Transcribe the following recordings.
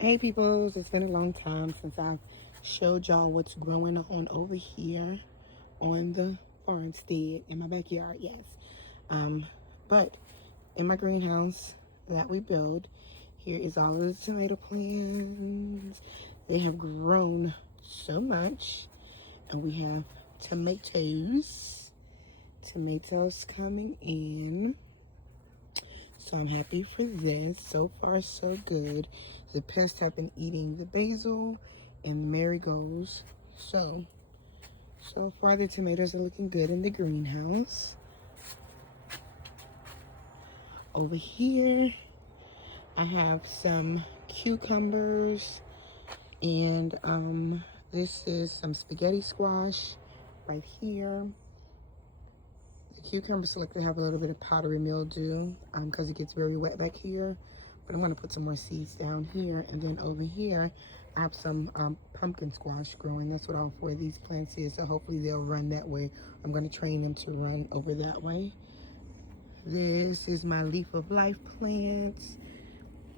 Hey peoples, it's been a long time since I've showed y'all what's growing on over here on the farmstead in my backyard, yes. Um, but in my greenhouse that we build, here is all of the tomato plants. They have grown so much, and we have tomatoes coming in. So I'm happy for this. So far, so good. The pests have been eating the basil and the marigolds. So far the tomatoes are looking good in the greenhouse. Over here, I have some cucumbers and this is some spaghetti squash right here. The cucumbers look to have a little bit of powdery mildew because it gets very wet back here. But I'm going to put some more seeds down here. And then over here, I have some pumpkin squash growing. That's what all four of these plants is. So hopefully they'll run that way. I'm going to train them to run over that way. This is my leaf of life plants.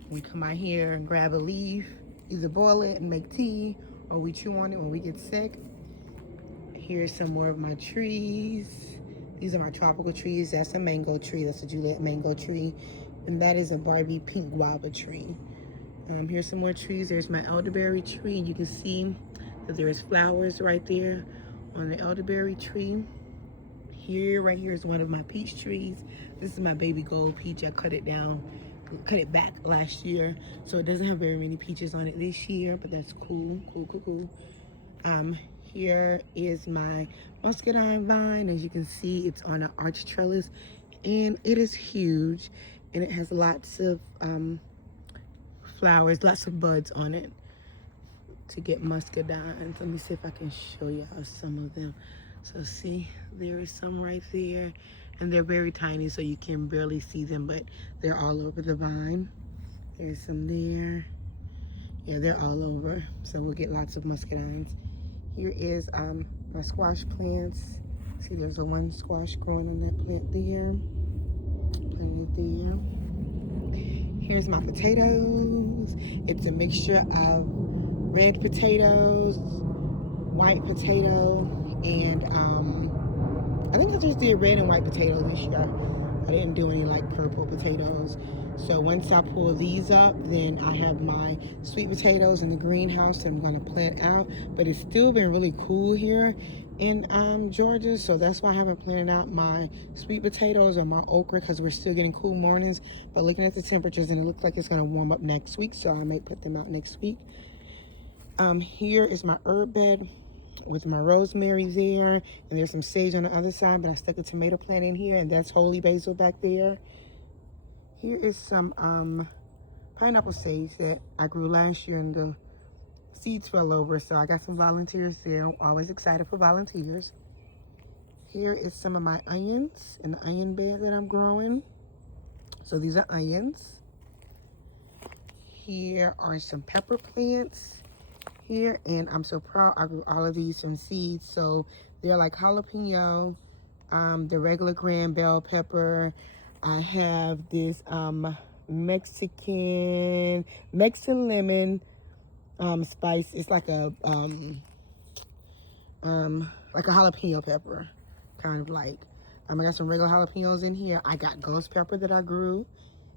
We come out here and grab a leaf, either boil it and make tea, or we chew on it when we get sick. Here's some more of my trees. These are my tropical trees. That's a mango tree. That's a Juliet mango tree. And that is a Barbie pink guava tree. Here's some more trees. There's my elderberry tree. And you can see that there's flowers right there on the elderberry tree. Right here is one of my peach trees. This is my baby gold peach. I cut it back last year. So it doesn't have very many peaches on it this year, but that's cool. Here is my muscadine vine. As you can see, it's on an arch trellis and it is huge and it has lots of flowers, lots of buds on it to get muscadines. Let me see if I can show y'all some of them. So see, there is some right there and they're very tiny so you can barely see them, but they're all over the vine. There's some there. Yeah, they're all over. So we'll get lots of muscadines. Here is my squash plants. See, there's a one squash growing on that plant there. Plenty there. Here's my potatoes. It's a mixture of red potatoes, white potato, and I think I just did red and white potato this year. I didn't do any like purple potatoes. So once I pull these up, then I have my sweet potatoes in the greenhouse that I'm going to plant out. But it's still been really cool here in Georgia, so that's why I haven't planted out my sweet potatoes or my okra, because we're still getting cool mornings. But looking at the temperatures, and it looks like it's going to warm up next week, so I may put them out next week. Here is my herb bed with my rosemary there, and there's some sage on the other side, but I stuck a tomato plant in here, and that's holy basil back there. Here is some pineapple sage that I grew last year and the seeds fell over, so I got some volunteers there. I'm always excited for volunteers. Here is some of my onions in the onion bed that I'm growing. So these are onions. Here are some pepper plants here, and I'm so proud I grew all of these from seeds. So they're like jalapeno, the regular grand bell pepper. I have this Mexican lemon spice. It's like a jalapeno pepper, kind of like. I got some regular jalapenos in here. I got ghost pepper that I grew,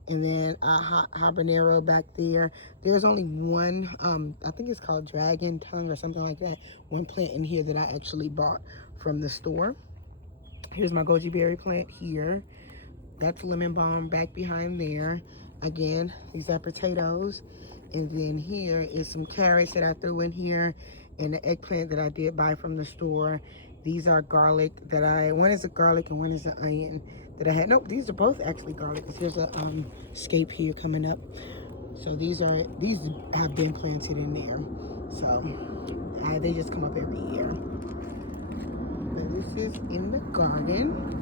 and then habanero back there. There's only one, I think it's called dragon tongue or something like that, one plant in here that I actually bought from the store. Here's my goji berry plant here. That's lemon balm back behind there. Again, these are potatoes. And then here is some carrots that I threw in here, and the eggplant that I did buy from the store. These are garlic that one is a garlic and one is an onion that I had. Nope, these are both actually garlic, because there's a scape here coming up. So these have been planted in there. So they just come up every year. But this is in the garden.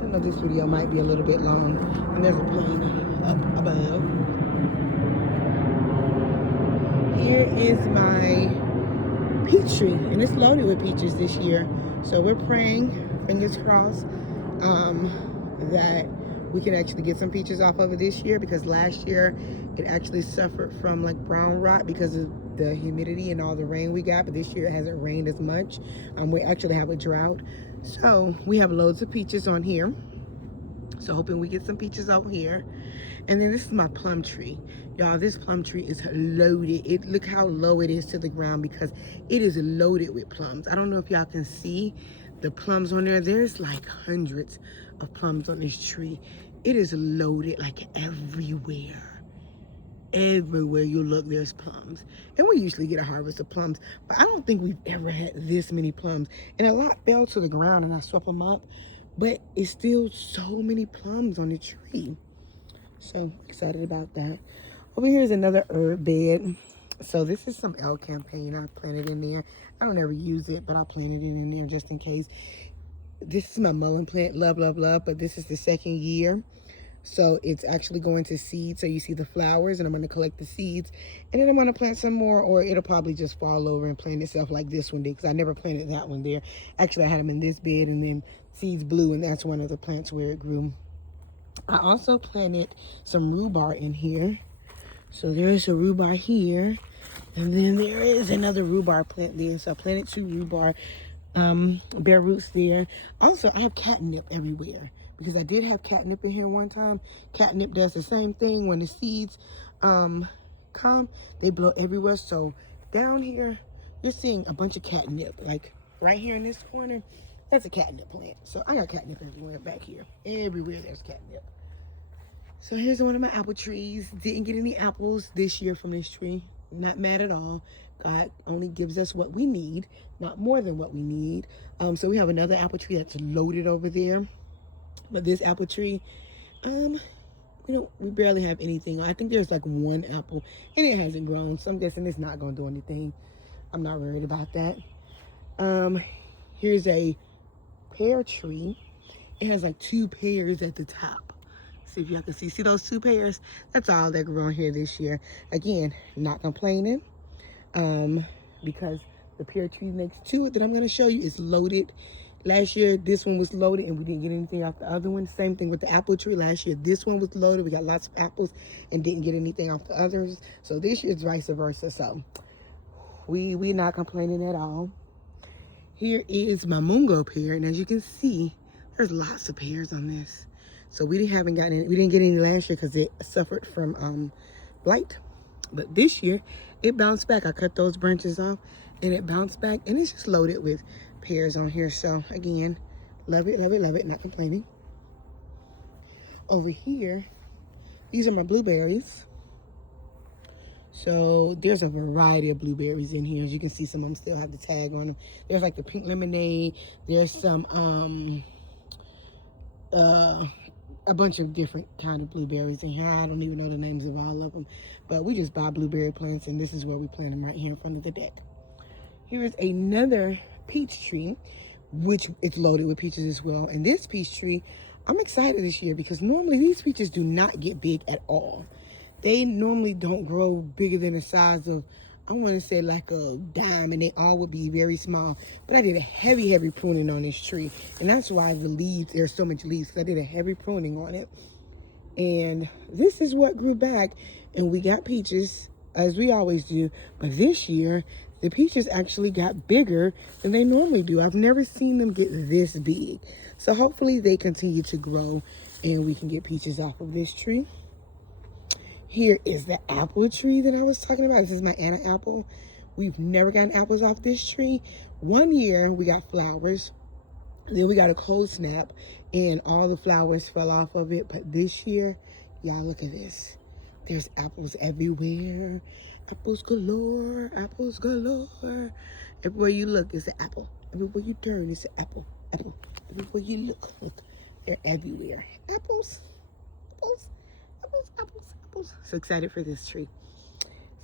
I know this video might be a little bit long, and there's a plane up above. Here is my peach tree, and it's loaded with peaches this year. So we're praying, fingers crossed, that we can actually get some peaches off of it this year, because last year it actually suffered from like brown rot because of the humidity and all the rain we got. But this year it hasn't rained as much. We actually have a drought, so we have loads of peaches on here. So hoping we get some peaches out here. And then this is my plum tree. Y'all, this plum tree is loaded. Look how low it is to the ground, because it is loaded with plums. I don't know if y'all can see the plums on there. There's like hundreds of plums on this tree. It is loaded like everywhere. Everywhere you look, there's plums. And we usually get a harvest of plums, but I don't think we've ever had this many plums. And a lot fell to the ground and I swept them up, but it's still so many plums on the tree. So excited about that. Over here is another herb bed. So this is some L campaign I planted in there. I don't ever use it, but I planted it in there just in case. This is my mullein plant, love, love, love, but this is the second year. So it's actually going to seed. So you see the flowers, and I'm going to collect the seeds. And then I'm going to plant some more, or it'll probably just fall over and plant itself like this one did, because I never planted that one there. Actually, I had them in this bed, and then seeds blew, and that's one of the plants where it grew. I also planted some rhubarb in here. So there is a rhubarb here, and then there is another rhubarb plant there. So I planted 2 rhubarb bare roots there. Also, I have catnip everywhere, because I did have catnip in here one time. Catnip does the same thing. When the seeds come, they blow everywhere. So down here, you're seeing a bunch of catnip. Like right here in this corner, that's a catnip plant. So I got catnip everywhere back here. Everywhere there's catnip. So here's one of my apple trees. Didn't get any apples this year from this tree. Not mad at all. God only gives us what we need, not more than what we need. So we have another apple tree that's loaded over there. But this apple tree, we barely have anything. I think there's like 1 apple, and it hasn't grown. So I'm guessing it's not gonna do anything. I'm not worried about that. Here's a pear tree. It has like 2 pears at the top. See if y'all can see those 2 pears. That's all that grew on here this year. Again, not complaining, because the pear tree next to it that I'm going to show you is loaded. Last year this one was loaded and we didn't get anything off the other one. Same thing with the apple tree. Last year this one was loaded, we got lots of apples and didn't get anything off the others. So this year it's vice versa. So we're not complaining at all. Here is my mungo pear, and as you can see, there's lots of pears on this. So we didn't get any last year because it suffered from blight. But this year it bounced back. I cut those branches off and it bounced back, and it's just loaded with pears on here. So again, love it, love it, love it, not complaining. Over here, these are my blueberries. So there's a variety of blueberries in here. As you can see, some of them still have the tag on them. There's like the pink lemonade. There's some a bunch of different kind of blueberries in here. I don't even know the names of all of them, but we just buy blueberry plants, and this is where we plant them, right here in front of the deck. Here is another peach tree, which it's loaded with peaches as well. And this peach tree, I'm excited this year because normally these peaches do not get big at all. They normally don't grow bigger than the size of, I want to say like a dime, and they all would be very small. But I did a heavy pruning on this tree, and that's why the leaves, there's so much leaves, because I did a heavy pruning on it. And this is what grew back, and we got peaches, as we always do. But this year, the peaches actually got bigger than they normally do. I've never seen them get this big. So hopefully they continue to grow, and we can get peaches off of this tree. Here is the apple tree that I was talking about. This is my Anna apple. We've never gotten apples off this tree. One year we got flowers. Then we got a cold snap and all the flowers fell off of it. But this year, y'all look at this. There's apples everywhere. Apples galore, apples galore. Everywhere you look, it's an apple. Everywhere you turn, it's an apple. Apple. Everywhere you look, they're everywhere. Apples, apples, apples, apples. So excited for this tree.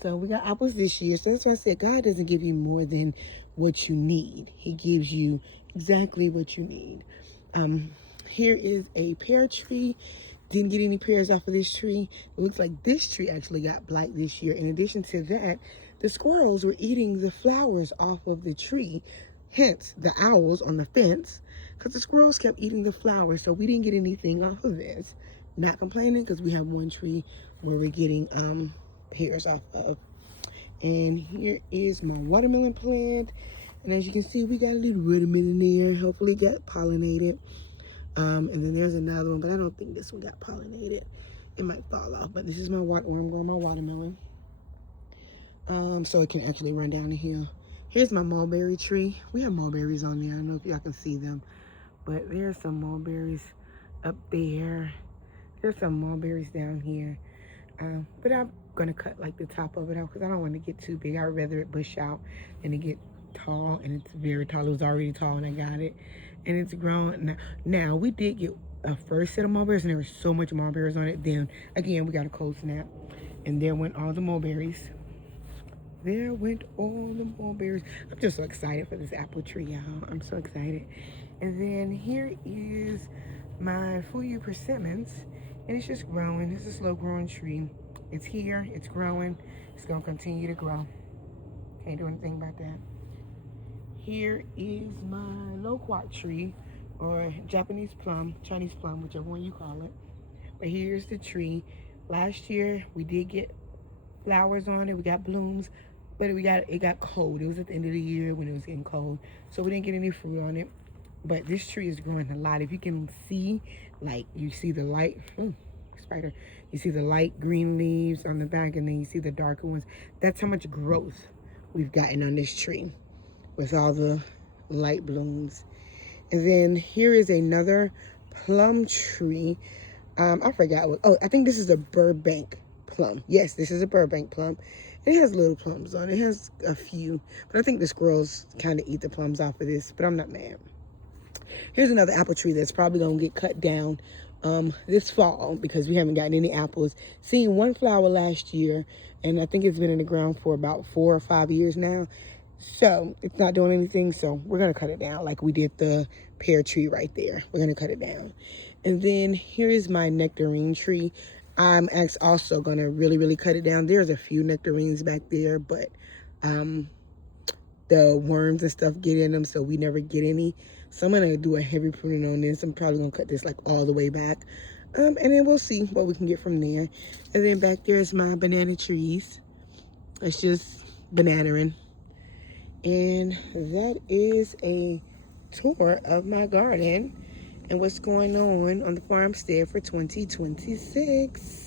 So we got apples this year. So that's why I said God doesn't give you more than what you need. He gives you exactly what you need. Here is a pear tree. Didn't get any pears off of this tree. It looks like this tree actually got blight this year. In addition to that, the squirrels were eating the flowers off of the tree. Hence the owls on the fence, because the squirrels kept eating the flowers. So we didn't get anything off of this. not complaining because we have one tree where we're getting pears off of. And here is my watermelon plant. And as you can see, we got a little watermelon there. Hopefully it got pollinated. And then there's another one, but I don't think this one got pollinated. It might fall off, but this is my where I'm growing my watermelon. So it can actually run down the hill. Here's my mulberry tree. We have mulberries on there. I don't know if y'all can see them, but there's some mulberries up there. There's some mulberries down here. But I'm gonna cut like the top of it out because I don't want to get too big. I'd rather it bush out than to get tall, and it's very tall. It was already tall when I got it, and it's grown. Now we did get a first set of mulberries, and there was so much mulberries on it. Then again, we got a cold snap, and there went all the mulberries. There went all the mulberries. I'm just so excited for this apple tree, y'all. I'm so excited. And then here is my Fuyu persimmons, and it's just growing. It's a slow growing tree. It's here, it's growing. It's gonna continue to grow. Can't do anything about that. Here is my loquat tree, or Japanese plum, Chinese plum, whichever one you call it. But here's the tree. Last year we did get flowers on it. We got blooms, but it got cold. It was at the end of the year when it was getting cold, so we didn't get any fruit on it. But this tree is growing a lot. If you can see, like, you see the light, spider, you see the light green leaves on the back, and then you see the darker ones. That's how much growth we've gotten on this tree with all the light blooms. And then here is another plum tree. I forgot what, I think this is a Burbank plum. Yes, this is a Burbank plum. It has little plums on it. It has a few, but I think the squirrels kind of eat the plums off of this, but I'm not mad. Here's another apple tree that's probably gonna get cut down this fall because we haven't gotten any apples. Seen one flower last year, and I think it's been in the ground for about 4 or 5 years now. So it's not doing anything, so we're gonna cut it down like we did the pear tree right there. We're gonna cut it down. And then here is my nectarine tree. I'm also gonna really cut it down. There's a few nectarines back there, but the worms and stuff get in them, so we never get any. So I'm gonna do a heavy pruning on this. I'm probably gonna cut this like all the way back. And then we'll see what we can get from there. And then back there is my banana trees. It's just bananaing. And that is a tour of my garden and what's going on the farmstead for 2026.